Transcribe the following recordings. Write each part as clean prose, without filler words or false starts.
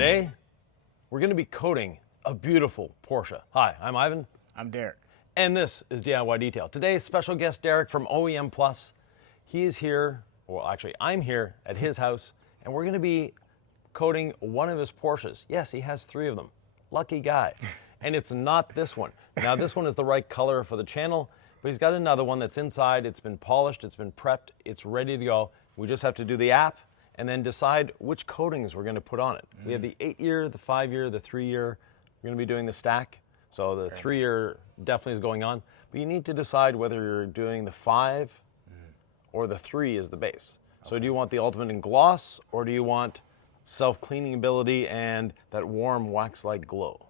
Today, we're going to be coating a beautiful Porsche. Hi, I'm Ivan. I'm Derek. And this is DIY Detail. Today's special guest, Derek from OEM Plus. He is here, well actually I'm here at his house, and we're going to be coating one of his Porsches. Yes, he has 3 of them. Lucky guy. And it's not this one. Now this one is the right color for the channel, but he's got another one that's inside. It's been polished, it's been prepped, it's ready to go. We just have to do the app and then decide which coatings we're going to put on it. We have the 8-year, the 5-year, the 3-year. We're going to be doing the stack. So the 3-year definitely is going on. But you need to decide whether you're doing the 5 or the 3 as the base. So do you want the ultimate in gloss, or do you want self-cleaning ability and that warm wax-like glow?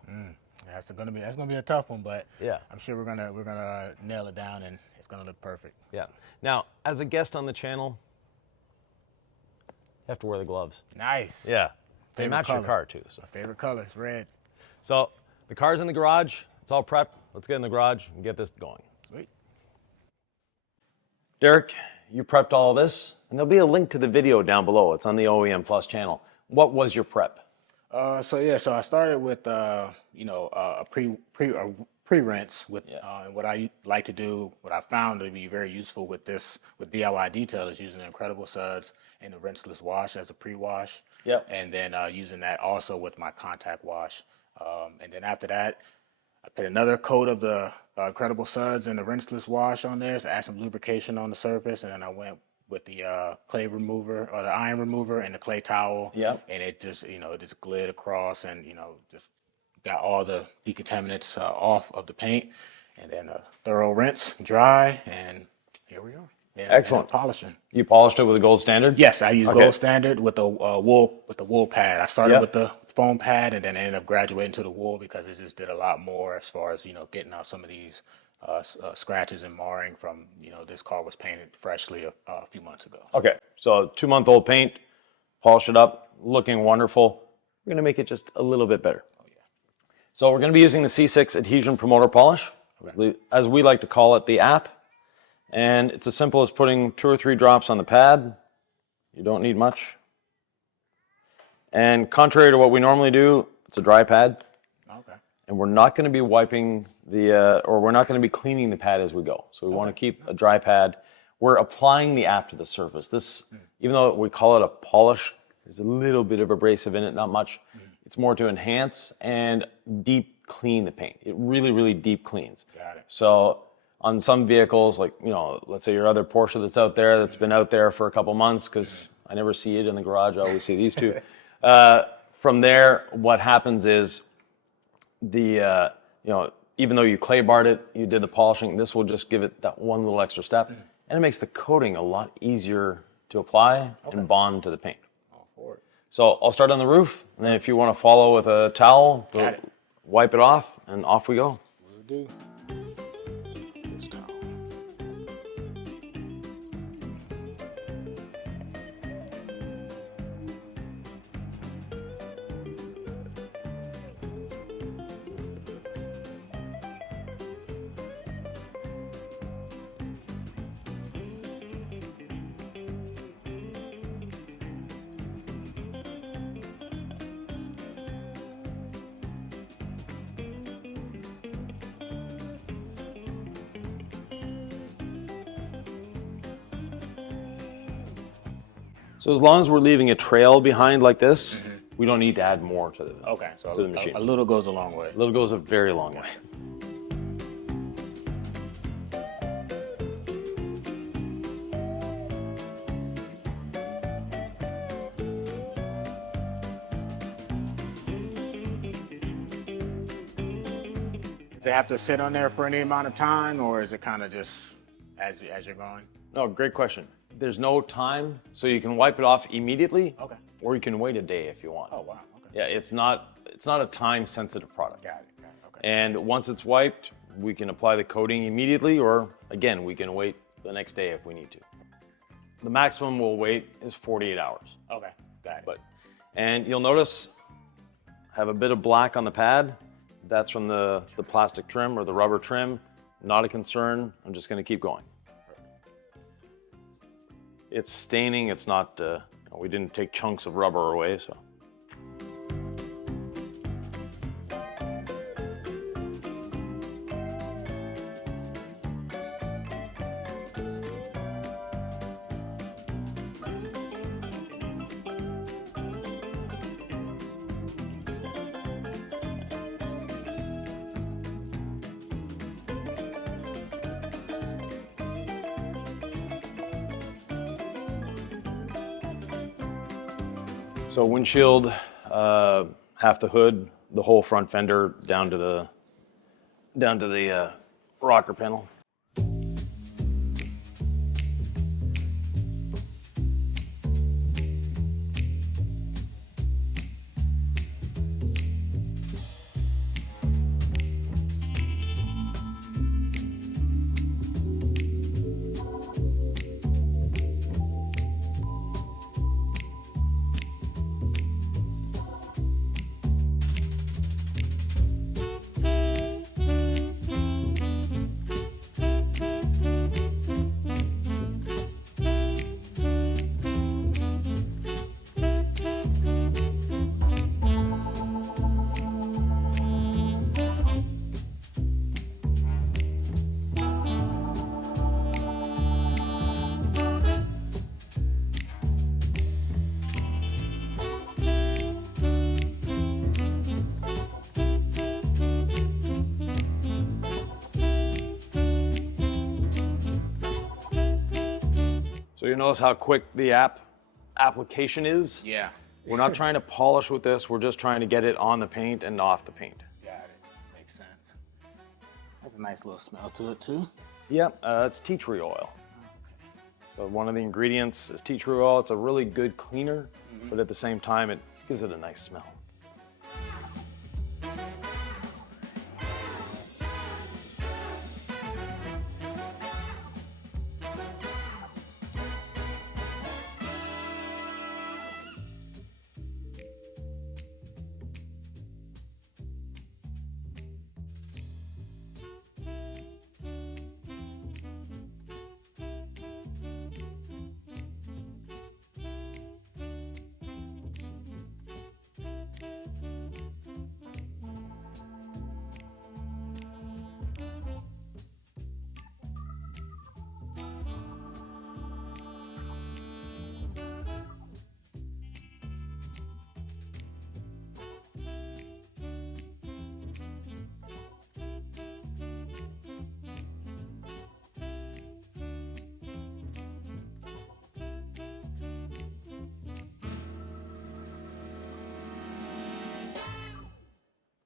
That's gonna be a tough one, but yeah, I'm sure we're gonna nail it down, and it's gonna look perfect. Yeah. Now, as a guest on the channel, you have to wear the gloves. Nice. Yeah. They Favorite match color. your car too. So. My favorite color is red. So the car's in the garage. It's all prepped. Let's get in the garage and get this going. Sweet. Derek, you prepped all this, and there'll be a link to the video down below. It's on the OEM Plus channel. What was your prep? So I started with a pre-rinse with what I like to do. What I found to be very useful with DIY Detail is using the Incredible Suds and the rinseless wash as a pre-wash. Yep. And then using that also with my contact wash. And then after that, I put another coat of the Incredible Suds and the rinseless wash on there, so add some lubrication on the surface, and then I went with the clay remover or the iron remover and the clay towel. Yep. And it just glid across, and just got all the decontaminants off of the paint, and then a thorough rinse, dry, and here we are. Excellent. And polishing. You polished it with a gold standard? Yes, I use gold standard with the wool pad. I started with the foam pad, and then ended up graduating to the wool because it just did a lot more as far as getting out some of these scratches and marring from this car was painted freshly a few months ago. Okay, so 2-month-old paint, polish it up, looking wonderful. We're gonna make it just a little bit better. Oh yeah. So we're gonna be using the C6 Adhesion Promoter Polish, as we like to call it, the app. And it's as simple as putting 2 or 3 drops on the pad. You don't need much. And contrary to what we normally do, it's a dry pad. Okay. And we're not going to be wiping we're not going to be cleaning the pad as we go. So we want to keep a dry pad. We're applying the app to the surface. This, even though we call it a polish, there's a little bit of abrasive in it, not much. It's more to enhance and deep clean the paint. It really, really deep cleans. Got it. So on some vehicles, like, let's say your other Porsche that's out there, that's been out there for a couple months, because I never see it in the garage, I always see these two. From there, what happens is even though you clay barred it, you did the polishing, this will just give it that one little extra step, and it makes the coating a lot easier to apply and bond to the paint. All for it. So I'll start on the roof, and then if you want to follow with a towel, wipe it off, and off we go. Will do. This towel. So as long as we're leaving a trail behind like this, we don't need to add more to the machine. A little goes a long way. A little goes a very long way. Does it have to sit on there for any amount of time, or is it kind of just as you're going? No, great question. There's no time, so you can wipe it off immediately, or you can wait a day if you want. Oh wow. Okay. Yeah, it's not a time-sensitive product. Got it. Okay. And once it's wiped, we can apply the coating immediately, or again, we can wait the next day if we need to. The maximum we'll wait is 48 hours. Okay, got it. And you'll notice I have a bit of black on the pad. That's from the plastic trim or the rubber trim. Not a concern. I'm just going to keep going. It's staining. It's not, we didn't take chunks of rubber away, so. So windshield, half the hood, the whole front fender down to the rocker panel. So you notice how quick the application is? Yeah. We're not trying to polish with this, we're just trying to get it on the paint and off the paint. Got it. Makes sense. Has a nice little smell to it too. Yep, it's tea tree oil. So one of the ingredients is tea tree oil. It's a really good cleaner, but at the same time, it gives it a nice smell.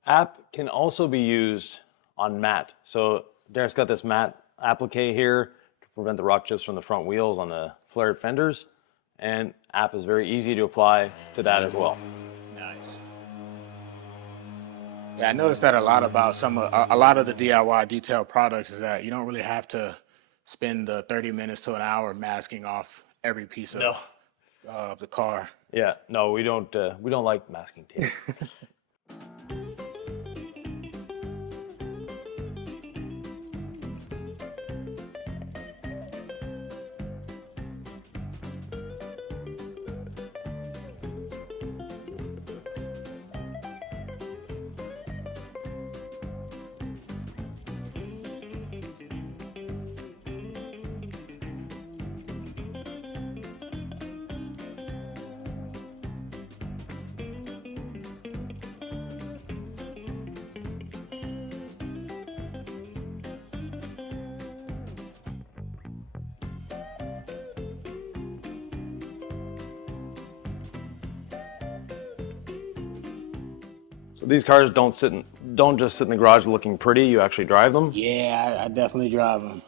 App can also be used on matte. So Derek's got this matte applique here to prevent the rock chips from the front wheels on the flared fenders. And app is very easy to apply to that as well. Nice. Yeah, I noticed that a lot about a lot of the DIY detail products is that you don't really have to spend the 30 minutes to an hour masking off every piece of the car. Yeah, no, we don't like masking tape. So these cars don't just sit in the garage looking pretty. You actually drive them. Yeah, I definitely drive them.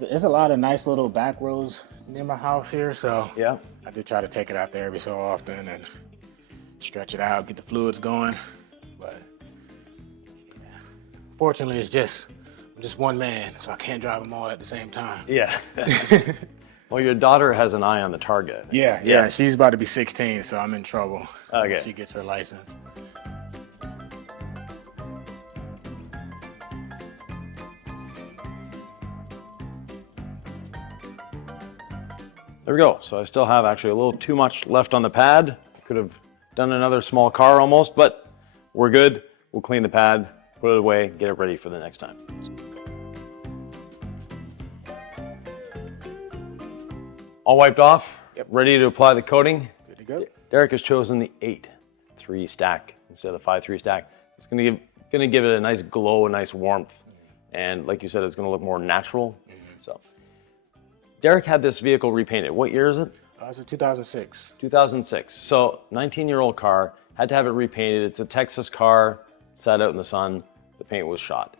There's a lot of nice little back roads near my house here, so Yeah. I do try to take it out there every so often and stretch it out, get the fluids going. But yeah. Fortunately, I'm just one man, so I can't drive them all at the same time. Yeah. Well, your daughter has an eye on the target. Yeah. She's about to be 16, so I'm in trouble. Okay. When she gets her license. There we go. So I still have actually a little too much left on the pad. Could have done another small car almost, but we're good. We'll clean the pad, put it away, get it ready for the next time. All wiped off, ready to apply the coating. Good to go. Derek has chosen the 8-3 stack instead of the 5-3 stack. It's gonna give it a nice glow, a nice warmth, and like you said, it's gonna look more natural. So, Derek had this vehicle repainted. What year is it? It's a 2006. 2006. So 19-year-old car, had to have it repainted. It's a Texas car, sat out in the sun, the paint was shot.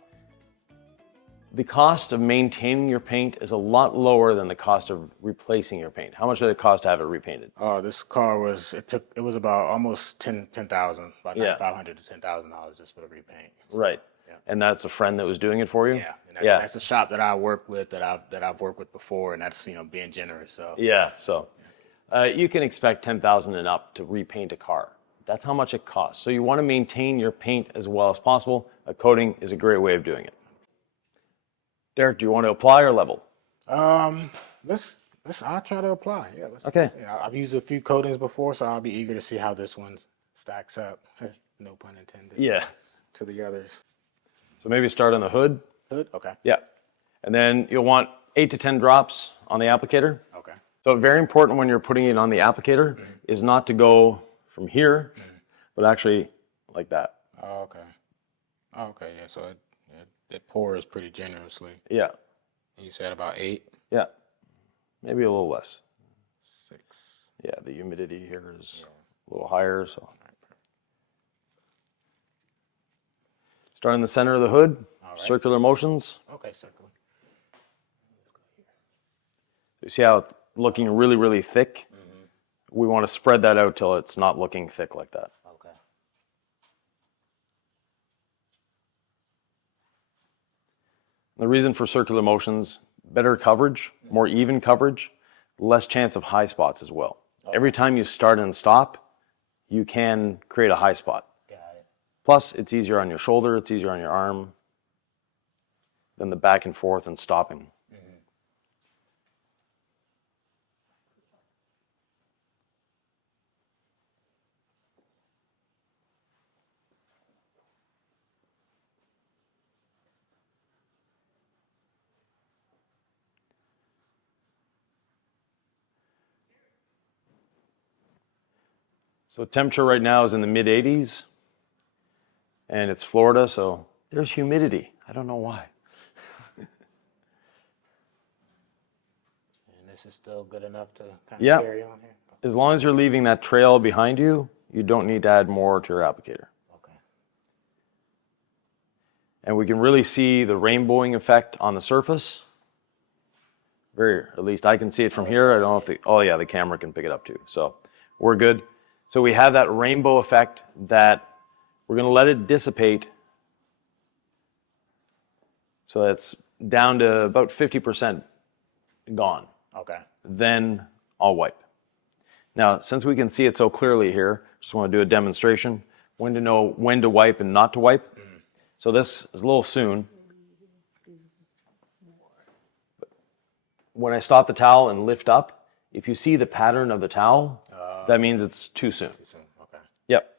The cost of maintaining your paint is a lot lower than the cost of replacing your paint. How much did it cost to have it repainted? Oh, this car was, it was about almost 10,000, about Yeah. $9,500 to $10,000 just for the repaint. So, Right. yeah. And that's a friend that was doing it for you? Yeah, and that's a shop that I work with, that I've worked with before, and that's, being generous. So Yeah, so you can expect 10,000 and up to repaint a car. That's how much it costs. So you want to maintain your paint as well as possible. A coating is a great way of doing it. Derek, do you want to apply or level? I'll try to apply. Yeah, Okay. Yeah, I've used a few coatings before, so I'll be eager to see how this one stacks up. No pun intended. Yeah. To the others. So maybe start on the hood. Hood? Okay. Yeah. And then you'll want 8 to 10 drops on the applicator. Okay. So very important when you're putting it on the applicator is not to go from here, but actually like that. Oh, okay. Oh, okay, yeah, so it pours pretty generously. Yeah. You said about 8? Yeah. Maybe a little less. 6. Yeah, the humidity here is a little higher, so. Start in the center of the hood, circular motions. Okay, circle. Let's go here. You see how it's looking really, really thick? We want to spread that out till it's not looking thick like that. Okay. The reason for circular motions, better coverage, more even coverage, less chance of high spots as well. Every time you start and stop, you can create a high spot. Got it. Plus, it's easier on your shoulder, it's easier on your arm than the back and forth and stopping. So temperature right now is in the mid 80s and it's Florida, so there's humidity. I don't know why. And this is still good enough to kind of Yeah. carry on here? As long as you're leaving that trail behind you, you don't need to add more to your applicator. Okay. And we can really see the rainbowing effect on the surface. At least I can see it from here. I don't know if the camera can pick it up too. So we're good. So we have that rainbow effect that we're going to let it dissipate. So that's down to about 50% gone. Okay. Then I'll wipe. Now, since we can see it so clearly here, just want to do a demonstration, when to know when to wipe and not to wipe. So this is a little soon. When I stop the towel and lift up, if you see the pattern of the towel, that means it's too soon. Too soon. Okay. Yep.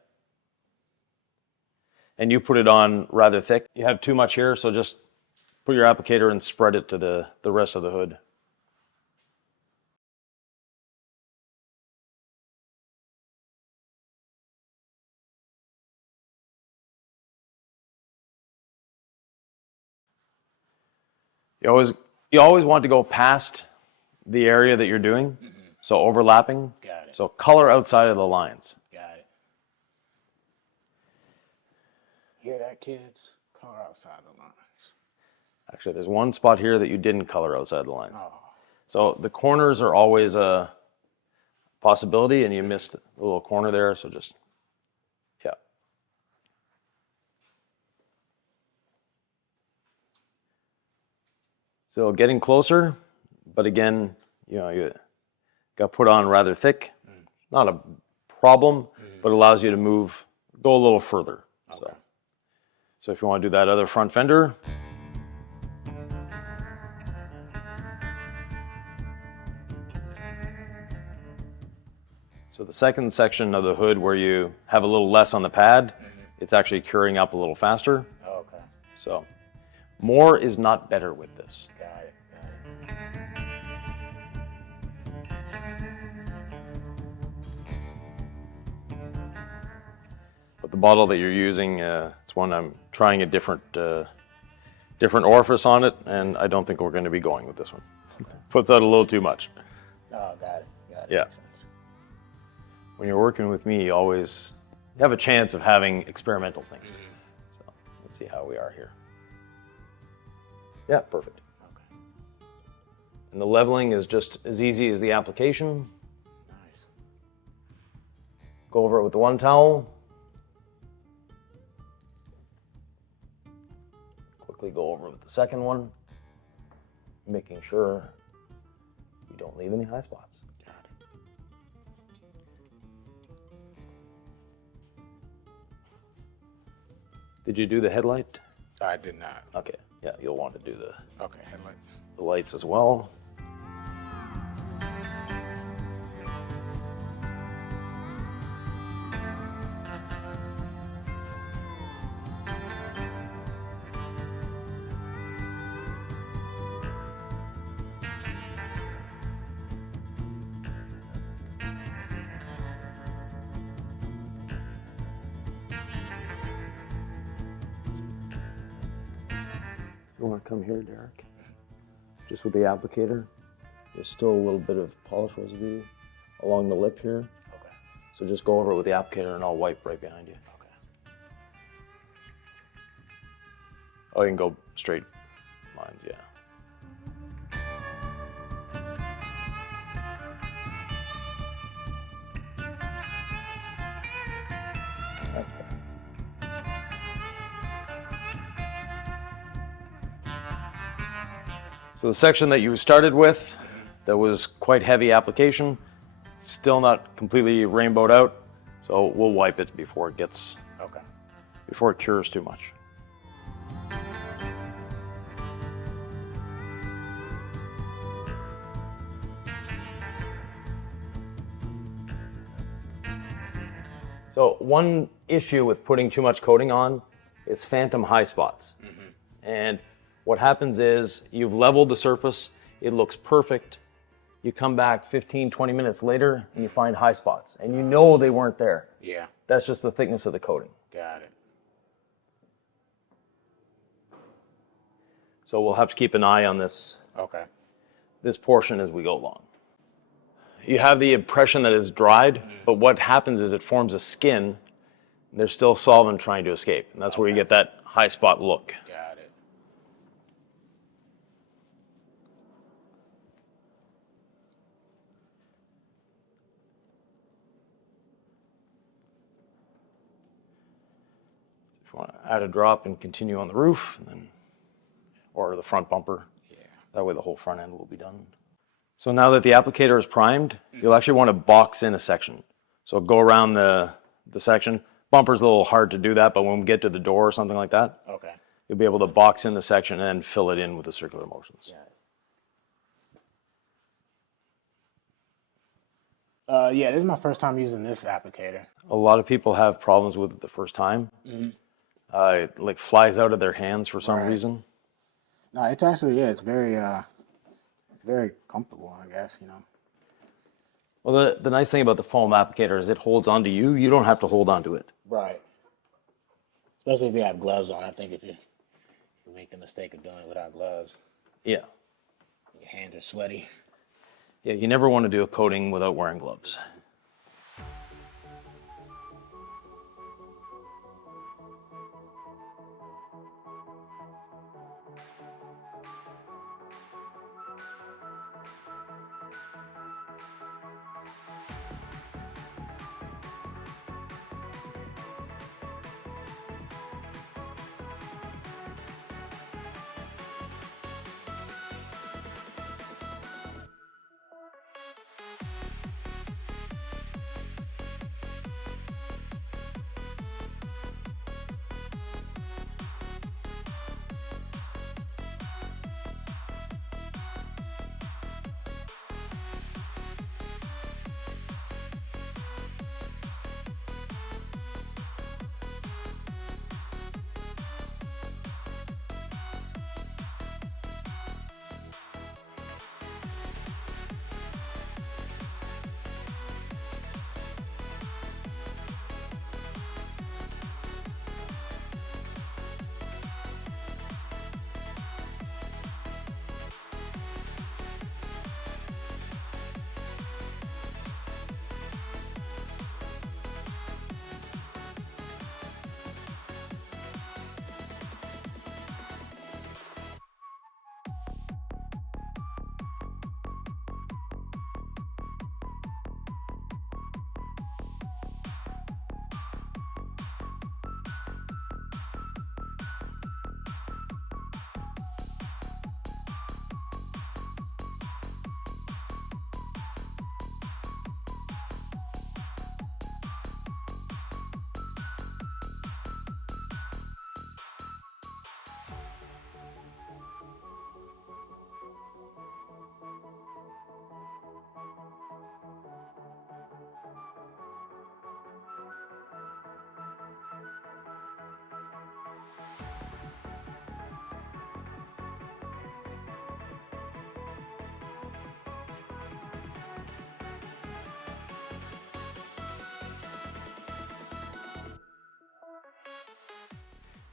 And you put it on rather thick. You have too much here, so just put your applicator and spread it to the rest of the hood. You always want to go past the area that you're doing, so overlapping. Got it. So color outside of the lines. Got it. Hear that, kids? Color outside the lines. Actually, there's one spot here that you didn't color outside the lines. Oh. So the corners are always a possibility, and you missed a little corner there, so just, yeah. So getting closer, but again, you got put on rather thick. Not a problem, but allows you to go a little further. Okay. So if you want to do that other front fender, so the second section of the hood where you have a little less on the pad, it's actually curing up a little faster. Okay. So more is not better with this. Got it. But the bottle that you're using, it's one I'm trying a different orifice on it, and I don't think we're going to be going with this one. Okay. Puts out a little too much. Oh, got it. That Yeah. makes sense. When you're working with me, you have a chance of having experimental things. So let's see how we are here. Yeah, perfect. Okay. And the leveling is just as easy as the application. Nice. Go over it with the one towel. Quickly go over it with the second one, making sure we don't leave any high spots. Got it. Did you do the headlight? I did not. Okay, yeah, you'll want to do Okay, headlight. the lights as well. You want to come here, Derek? Just with the applicator. There's still a little bit of polish residue along the lip here. Okay. So just go over it with the applicator and I'll wipe right behind you. Okay. Oh, you can go straight lines, yeah. That's better. So the section that you started with, that was quite heavy application, still not completely rainbowed out. So we'll wipe it before it cures too much. So one issue with putting too much coating on is phantom high spots. And what happens is you've leveled the surface, it looks perfect. You come back 15, 20 minutes later and you find high spots and you know they weren't there. Yeah. That's just the thickness of the coating. Got it. So we'll have to keep an eye on this portion as we go along. You have the impression that it's dried, but what happens is it forms a skin. There's still solvent trying to escape, and that's where you get that high spot look. Got it. If you want to add a drop and continue on the roof, and then, or the front bumper, that way the whole front end will be done. So now that the applicator is primed, you'll actually want to box in a section. So go around the section. Bumper's a little hard to do that, but when we get to the door or something like that, you'll be able to box in the section and then fill it in with the circular motions. Yeah, this is my first time using this applicator. A lot of people have problems with it the first time. It like flies out of their hands for some reason. No, it's actually, it's very, very comfortable, I guess, you know. Well, the nice thing about the foam applicator is it holds onto you. You don't have to hold onto it. Right. Especially if you have gloves on. I think if you make the mistake of doing it without gloves. Yeah. Your hands are sweaty. Yeah, you never want to do a coating without wearing gloves.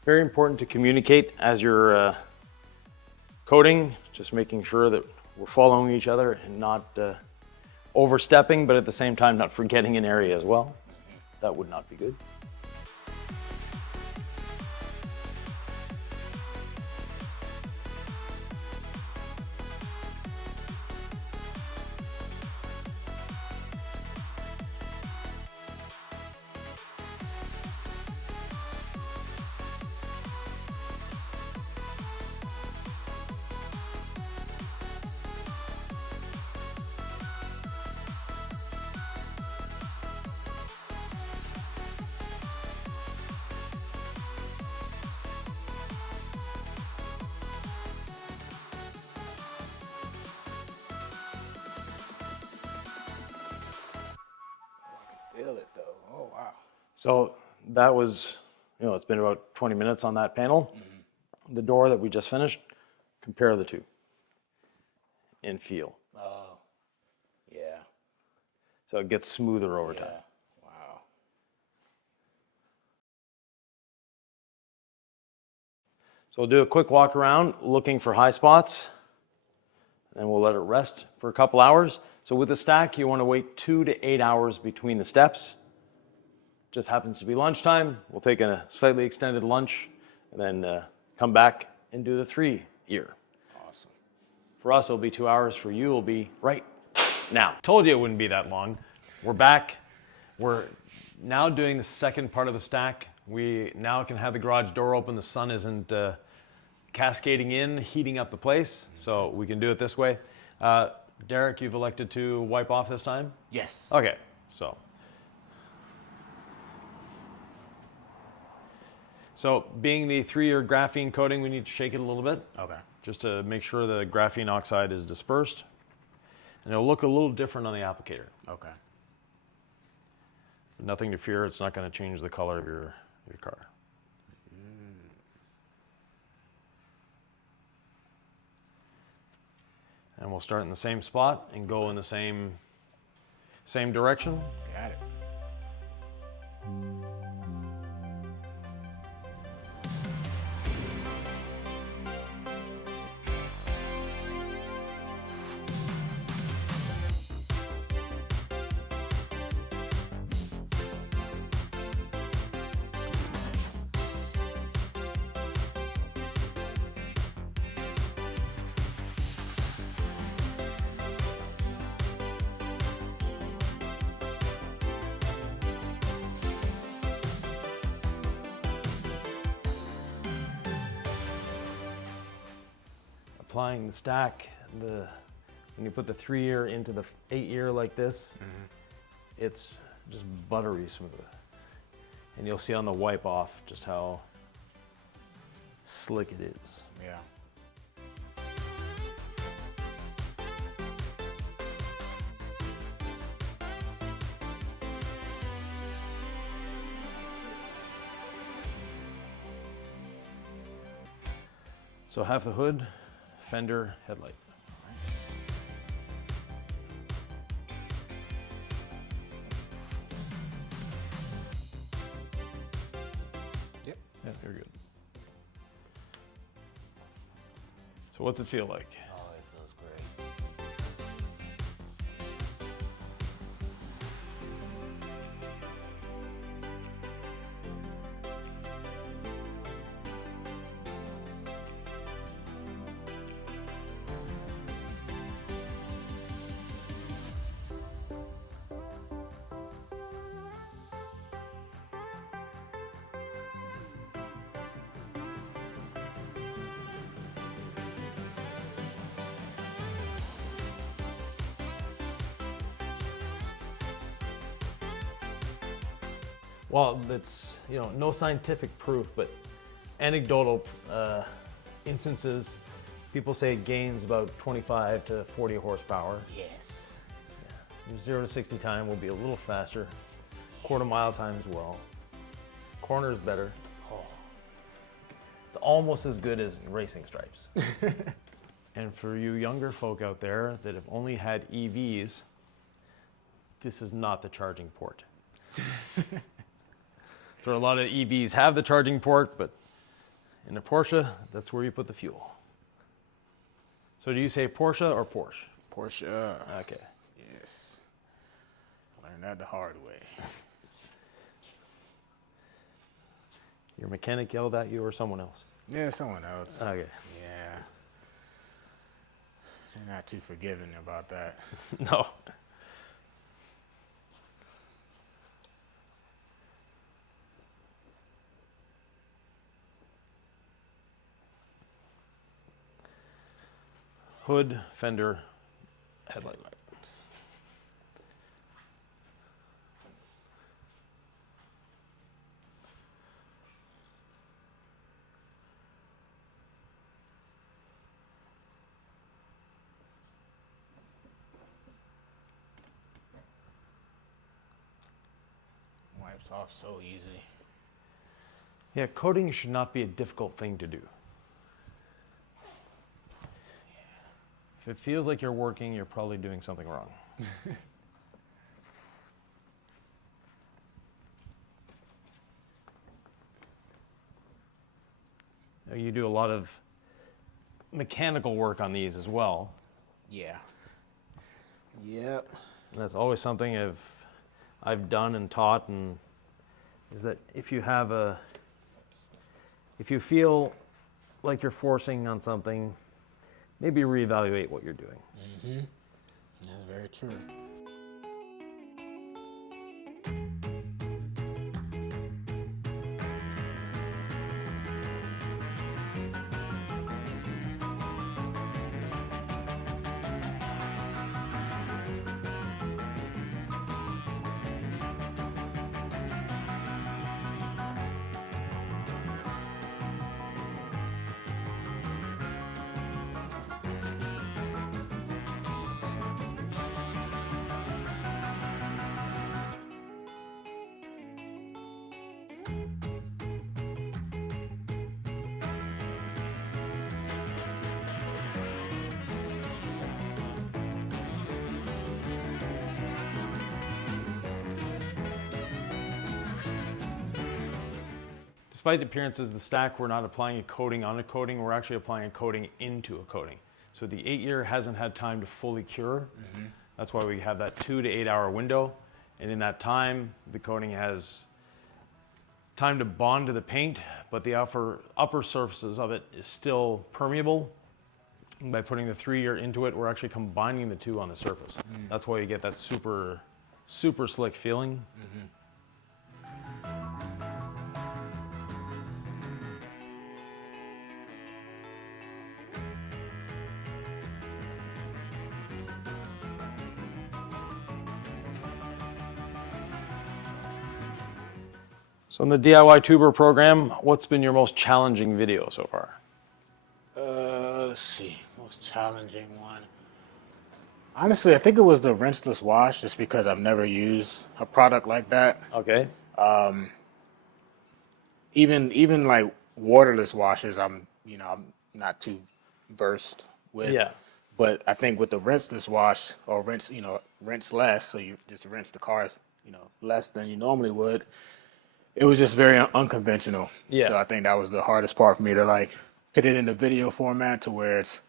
Very important to communicate as you're coating, just making sure that we're following each other and not overstepping, but at the same time not forgetting an area as well. That would not be good. Feel it though. Oh wow. So that was, it's been about 20 minutes on that panel. The door that we just finished, compare the two in feel. Oh, yeah. So it gets smoother over time. Wow. So we'll do a quick walk around looking for high spots, and we'll let it rest for a couple hours. So with the stack, you want to wait 2 to 8 hours between the steps. Just happens to be lunchtime. We'll take a slightly extended lunch and then come back and do the 3-year. Awesome. For us, it'll be 2 hours. For you, it'll be right now. Told you it wouldn't be that long. We're back. We're now doing the second part of the stack. We now can have the garage door open. The sun isn't cascading in, heating up the place. So we can do it this way. Derek, you've elected to wipe off this time? Yes. Okay, so being the 3-year graphene coating, we need to shake it a little bit. Okay. Just to make sure the graphene oxide is dispersed. And it'll look a little different on the applicator. Okay. But nothing to fear, it's not going to change the color of your car. And we'll start in the same spot and go in the same direction. Got it. Applying the stack, when you put the 3-year into the 8-year like this, it's just buttery smooth. And you'll see on the wipe off just how slick it is. Yeah. So half the hood, fender, headlight. Yep. Yeah, you're good. So what's it feel like? Oh, it feels great. Well, it's no scientific proof, but anecdotal instances. People say it gains about 25 to 40 horsepower. Yes. Your 0 to 60 time will be a little faster. Quarter mile time as well. Corner is better. Oh. It's almost as good as racing stripes. And for you younger folk out there that have only had EVs, this is not the charging port. So a lot of EVs have the charging port, but In a Porsche, that's where you put the fuel. So do you say Porsche or Porsche? Porsche. Okay. Yes. Learned that the hard way. Your mechanic yelled at you or someone else? Yeah, someone else. Okay. Yeah. They're not too forgiving about that. No. Hood, fender, headlight. Wipes off so easy. Yeah, coating should not be a difficult thing to do. If it feels like you're working, you're probably doing something wrong. Now, you do a lot of mechanical work on these as well. Yeah. Yep. And that's always something I've done and taught, and is that if you feel like you're forcing on something, maybe reevaluate what you're doing. Mm-hmm. That's very true. Despite the appearances of the stack, we're not applying a coating on a coating, we're actually applying a coating into a coating. So the 8-year hasn't had time to fully cure. Mm-hmm. That's why we have that 2 to 8 hour window. And in that time, the coating has time to bond to the paint, but the upper surfaces of it is still permeable. And by putting the 3-year into it, we're actually combining the two on the surface. Mm. That's why you get that super, super slick feeling. Mm-hmm. So in the DIY Tuber program, what's been your most challenging video so far? Let's see, most challenging one. Honestly, I think it was the rinseless wash, just because I've never used a product like that. Okay. Even like waterless washes, I'm not too versed with. Yeah. But I think with the rinseless wash, or rinse less, so you just rinse the car, less than you normally would. It was just very unconventional. Yeah. So I think that was the hardest part for me to like put it in the video format to where it's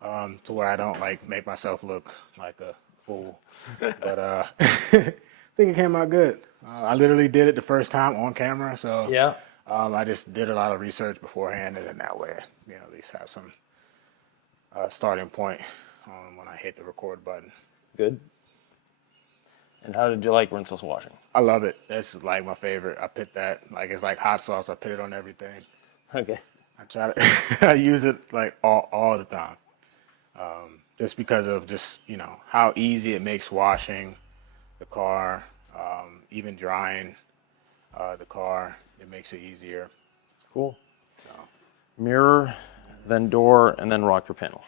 to where I don't like make myself look like a fool. But I think it came out good. I literally did it the first time on camera, so yeah. I just did a lot of research beforehand, and then that way, at least have some starting point when I hit the record button. Good. And how did you like rinseless washing? I love it. That's like my favorite. I put that, like, it's like hot sauce. I put it on everything. Okay. I try to, I use it like all the time. Just because of just, how easy it makes washing the car, even drying the car. It makes it easier. Cool. So. Mirror, then door, and then rocker panel.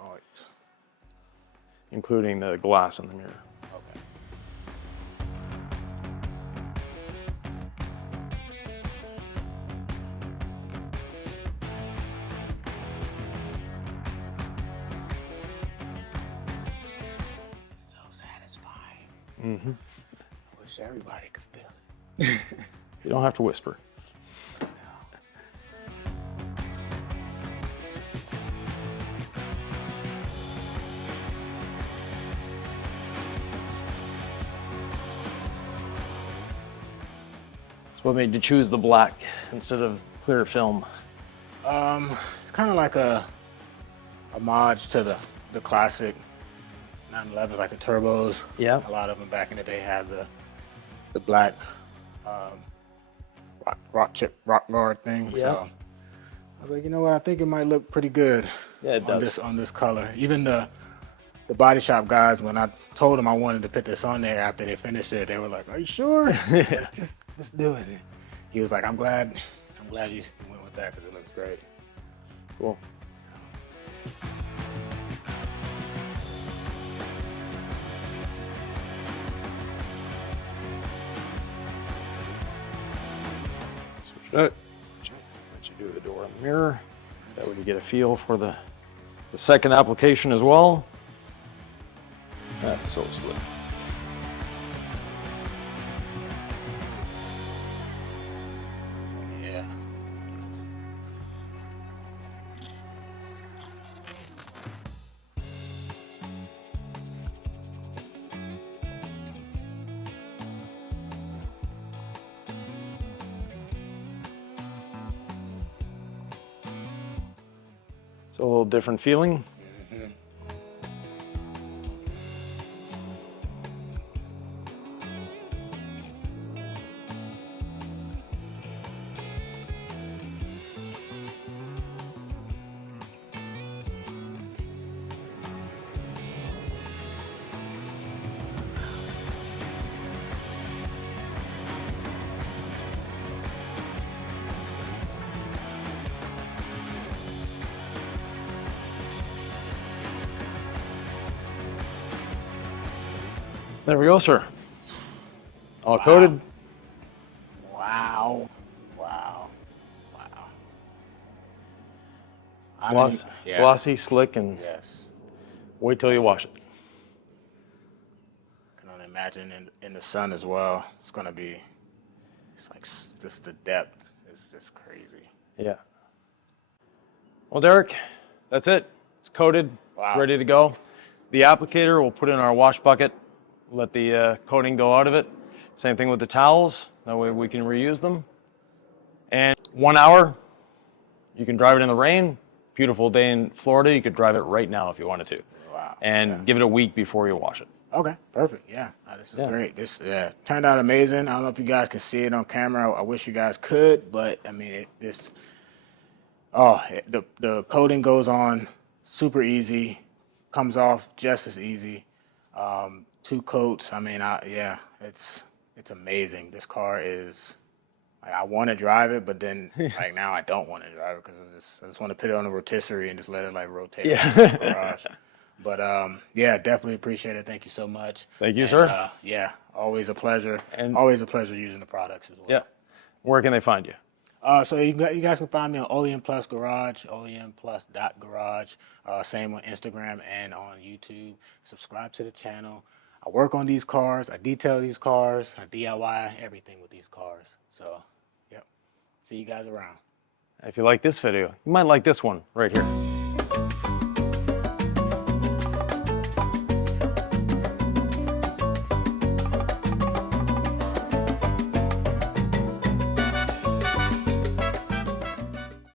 All right. Including the glass in the mirror. Okay. So satisfying. Mm-hmm. I wish everybody could feel it. You don't have to whisper. No. What made you choose the black instead of clear film? It's kind of like a homage to the classic 911s, like the turbos. Yeah. A lot of them back in the day had the black rock guard thing. Yeah. So I was like, you know what? I think it might look pretty good. Yeah, it does. On this color. Even the body shop guys, when I told them I wanted to put this on there after they finished it, they were like, "Are you sure?" Yeah. Like, just do it. And he was like, "I'm glad you went with that because it looks great." Cool. Switch it out. Let you do the door and mirror. That way you get a feel for the second application as well. That's so slick. Yeah. So a little different feeling. There we go, sir. All coated. Wow. Wow. Wow. I Gloss, mean, yeah. glossy, slick, and Yes. wait till you wash it. Can only imagine in the sun as well. It's gonna be. It's like just the depth is just crazy. Yeah. Well, Derek, that's it. It's coated, Wow. it's ready to go. The applicator we'll put in our wash bucket, let the coating go out of it. Same thing with the towels. That way we can reuse them. And 1 hour, you can drive it in the rain. Beautiful day in Florida. You could drive it right now if you wanted to. Wow. And Yeah. give it a week before you wash it. Okay, perfect. Yeah, this is Yeah. great. This turned out amazing. I don't know if you guys can see it on camera. I wish you guys could, but I mean, the coating goes on super easy, comes off just as easy. 2 coats. I mean, it's amazing. This car is. Like, I want to drive it, but then like now I don't want to drive it because I just want to put it on a rotisserie and just let it like rotate Yeah. around the garage. But yeah, definitely appreciate it. Thank you so much. Thank you, And, sir. Yeah, always a pleasure. And- Always a pleasure using the products as well. Yeah. Where can they find you? So you guys can find me on Oleum Plus Garage, oleumplus.garage. Same on Instagram and on YouTube. Subscribe to the channel. I work on these cars. I detail these cars. I DIY everything with these cars. So, yep. See you guys around. If you like this video, you might like this one right here.